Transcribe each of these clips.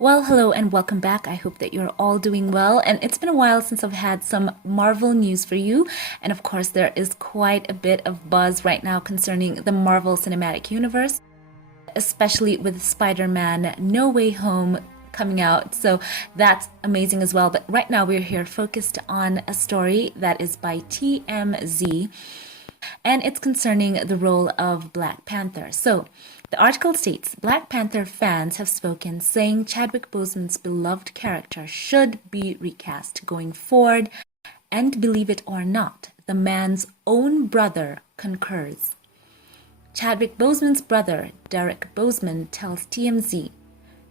Well, hello and welcome back. I hope that you're all doing well. And it's been a while since I've had some Marvel news for you. And of course, there is quite a bit of buzz right now concerning the Marvel Cinematic Universe, especially with Spider-Man No Way Home coming out. So that's amazing as well. But right now, we're here focused on a story that is by TMZ. And it's concerning the role of Black Panther. So the article states, Black Panther fans have spoken, saying Chadwick Boseman's beloved character should be recast going forward, and believe it or not, the man's own brother concurs. Chadwick Boseman's brother, Derek Boseman, tells TMZ,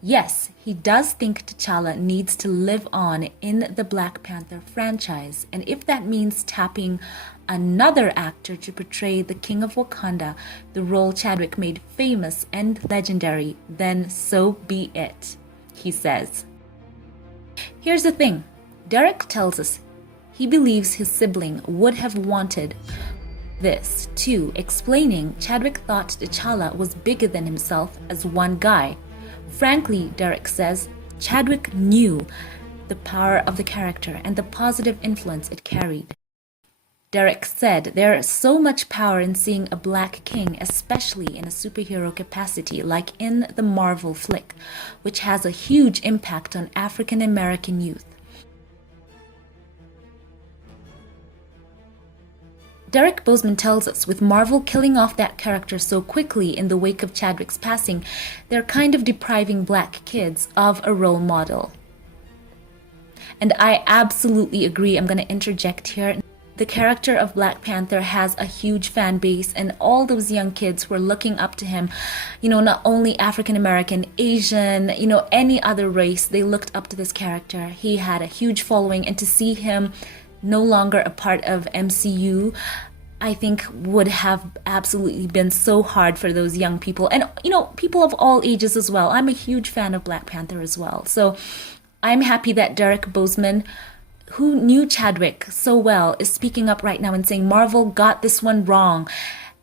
yes, he does think T'Challa needs to live on in the Black Panther franchise, and if that means tapping another actor to portray the King of Wakanda, the role Chadwick made famous and legendary, then so be it, he says. Here's the thing. Derek tells us he believes his sibling would have wanted this too, explaining Chadwick thought T'Challa was bigger than himself as one guy. Frankly, Derek says, Chadwick knew the power of the character and the positive influence it carried. Derek said there is so much power in seeing a black king, especially in a superhero capacity like in the Marvel flick, which has a huge impact on African American youth. Derek Boseman tells us with Marvel killing off that character so quickly in the wake of Chadwick's passing, they're kind of depriving black kids of a role model. And I absolutely agree. I'm going to interject here. The character of Black Panther has a huge fan base, and all those young kids were looking up to him. You know, not only African American, Asian, any other race, they looked up to this character. He had a huge following, and to see him no longer a part of MCU, I think would have absolutely been so hard for those young people. And, people of all ages as well. I'm a huge fan of Black Panther as well. So I'm happy that Derek Boseman, who knew Chadwick so well, is speaking up right now and saying Marvel got this one wrong.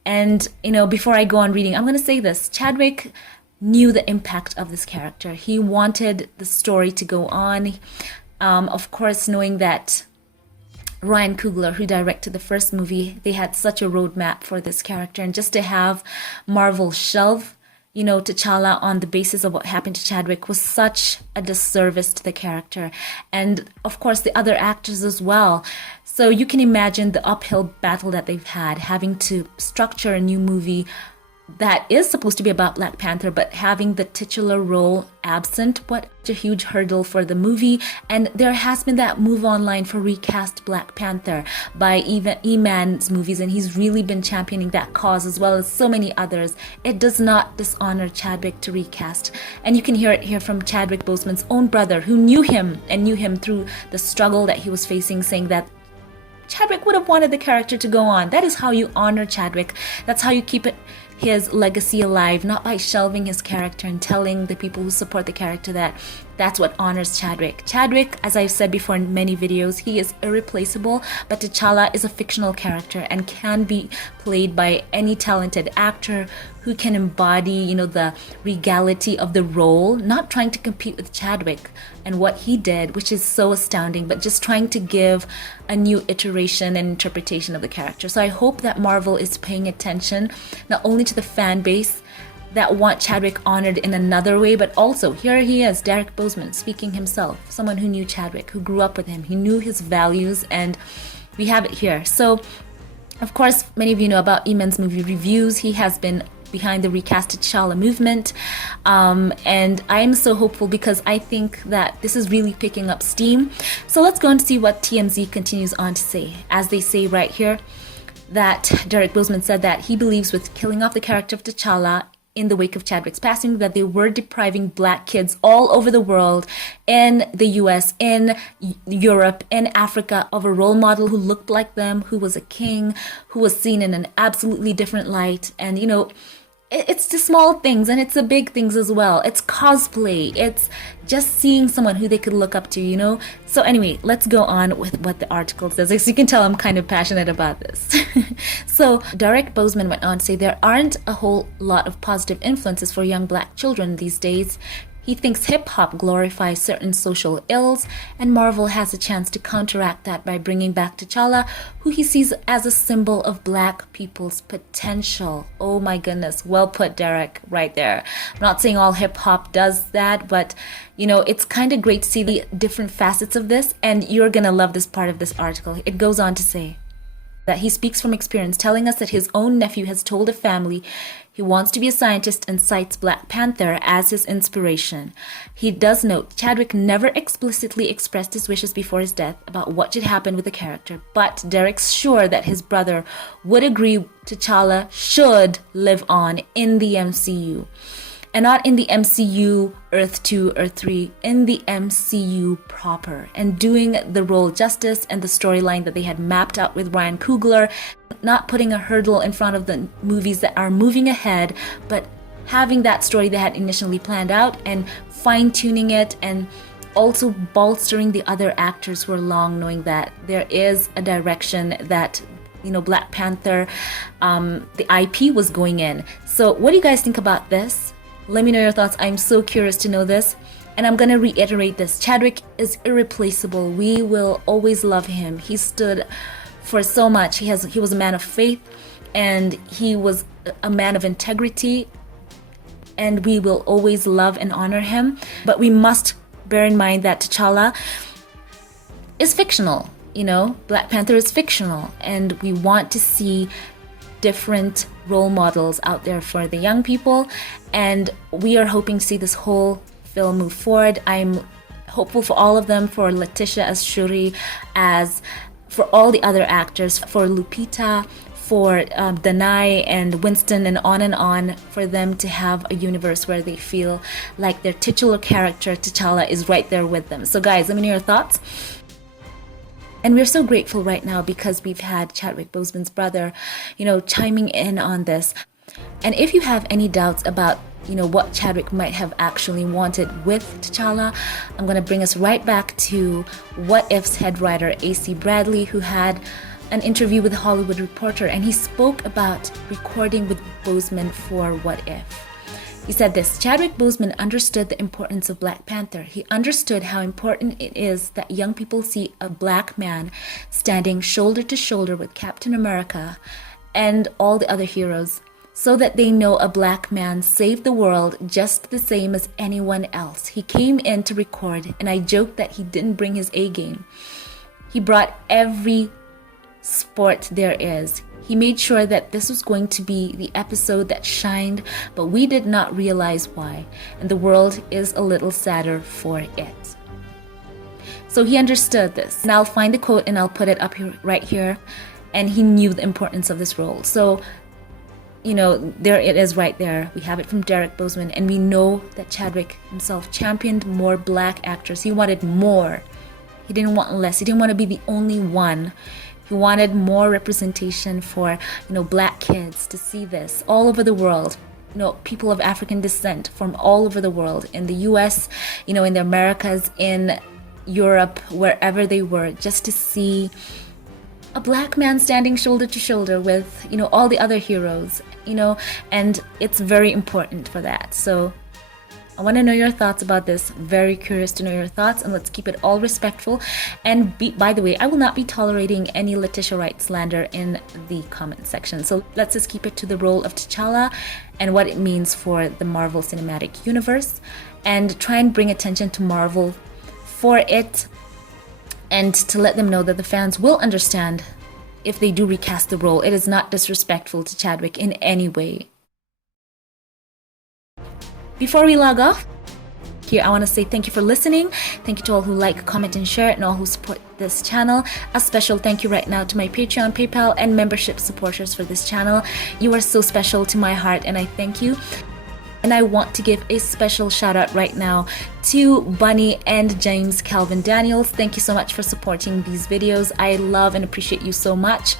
And, before I go on reading, I'm going to say this. Chadwick knew the impact of this character. He wanted the story to go on. Of course, knowing that Ryan Coogler, who directed the first movie, they had such a roadmap for this character. And just to have Marvel shelve T'Challa on the basis of what happened to Chadwick was such a disservice to the character. And of course, the other actors as well. So you can imagine the uphill battle that they've had, having to structure a new movie that is supposed to be about Black Panther, but having the titular role absent. What a huge hurdle for the movie. And there has been that move online for recast Black Panther by even E-Man's movies, and he's really been championing that cause as well as so many others. It does not dishonor Chadwick to recast. And you can hear it here from Chadwick Boseman's own brother, who knew him and knew him through the struggle that he was facing, saying that Chadwick would have wanted the character to go on. That is how you honor Chadwick. That's how you keep his legacy alive, not by shelving his character and telling the people who support the character that that's what honors Chadwick. Chadwick, as I've said before in many videos, he is irreplaceable, but T'Challa is a fictional character and can be played by any talented actor who can embody, the regality of the role, not trying to compete with Chadwick and what he did, which is so astounding, but just trying to give a new iteration and interpretation of the character. So I hope that Marvel is paying attention not only to the fan base that want Chadwick honored in another way, but also here he is, Derek Boseman, speaking himself, someone who knew Chadwick, who grew up with him, he knew his values, and we have it here. So, of course, many of you know about E-Man's movie reviews. He has been behind the RecastTChalla movement, and I'm so hopeful because I think that this is really picking up steam. So let's go and see what TMZ continues on to say. As they say right here, that Derek Boseman said that he believes with killing off the character of T'Challa in the wake of Chadwick's passing, that they were depriving black kids all over the world, in the US, in Europe, in Africa, of a role model who looked like them, who was a king, who was seen in an absolutely different light. And it's the small things, and it's the big things as well. It's cosplay. It's just seeing someone who they could look up to, So anyway, let's go on with what the article says. As you can tell, I'm kind of passionate about this. So Derek Boseman went on to say there aren't a whole lot of positive influences for young black children these days. He thinks hip-hop glorifies certain social ills, and Marvel has a chance to counteract that by bringing back T'Challa, who he sees as a symbol of black people's potential. Oh my goodness, well put, Derek, right there. I'm not saying all hip-hop does that, but you know, it's kind of great to see the different facets of this, and you're gonna love this part of this article. It goes on to say that he speaks from experience, telling us that his own nephew has told a family he wants to be a scientist and cites Black Panther as his inspiration. He does note Chadwick never explicitly expressed his wishes before his death about what should happen with the character, but Derek's sure that his brother would agree T'Challa should live on in the MCU. And not in the MCU Earth 2, Earth 3, in the MCU proper, and doing the role justice and the storyline that they had mapped out with Ryan Coogler, not putting a hurdle in front of the movies that are moving ahead, but having that story they had initially planned out and fine-tuning it, and also bolstering the other actors who are along, knowing that there is a direction that, you know, Black Panther, the IP was going in. So what do you guys think about this? Let me know your thoughts. I'm so curious to know this. And I'm going to reiterate this. Chadwick is irreplaceable. We will always love him. He stood for so much. He was a man of faith, and he was a man of integrity, and we will always love and honor him. But we must bear in mind that T'Challa is fictional. You know, Black Panther is fictional, and we want to see different role models out there for the young people, and we are hoping to see this whole film move forward. I'm hopeful for all of them, for Letitia as Shuri, as for all the other actors, for Lupita, for Danai and Winston, and on, for them to have a universe where they feel like their titular character T'Challa is right there with them. So guys, let me know your thoughts. And we're so grateful right now because we've had Chadwick Boseman's brother, you know, chiming in on this. And if you have any doubts about, you know, what Chadwick might have actually wanted with T'Challa, I'm going to bring us right back to What If's head writer AC Bradley, who had an interview with Hollywood Reporter, and he spoke about recording with Boseman for What If. He said this: Chadwick Boseman understood the importance of Black Panther. He understood how important it is that young people see a black man standing shoulder to shoulder with Captain America and all the other heroes, so that they know a black man saved the world just the same as anyone else. He came in to record, and I joked that he didn't bring his A game. He brought every sport there is. He made sure that this was going to be the episode that shined, but we did not realize why, and the world is a little sadder for it. So he understood this, and I'll find the quote and I'll put it up here, right here, and he knew the importance of this role. So, you know, there it is right there. We have it from Derek Boseman, and we know that Chadwick himself championed more black actors. He wanted more. He didn't want less. He didn't want to be the only one. He wanted more representation for, you know, black kids to see this all over the world. You know, people of African descent from all over the world, in the US, you know, in the Americas, in Europe, wherever they were, just to see a black man standing shoulder to shoulder with, you know, all the other heroes, you know, and it's very important for that. So I want to know your thoughts about this. Very curious to know your thoughts, and let's keep it all respectful. And by the way, I will not be tolerating any Letitia Wright slander in the comment section. So let's just keep it to the role of T'Challa and what it means for the Marvel Cinematic Universe, and try and bring attention to Marvel for it, and to let them know that the fans will understand if they do recast the role. It is not disrespectful to Chadwick in any way. Before we log off, here I want to say thank you for listening. Thank you to all who like, comment, and share, and all who support this channel. A special thank you right now to my Patreon, PayPal, and membership supporters for this channel. You are so special to my heart, and I thank you. And I want to give a special shout out right now to Bunny and James Calvin Daniels. Thank you so much for supporting these videos. I love and appreciate you so much.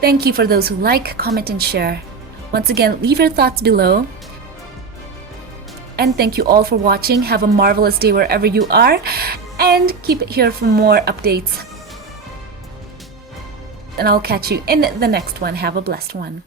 Thank you for those who like, comment, and share. Once again, leave your thoughts below. And thank you all for watching. Have a marvelous day wherever you are, and keep it here for more updates. And I'll catch you in the next one. Have a blessed one.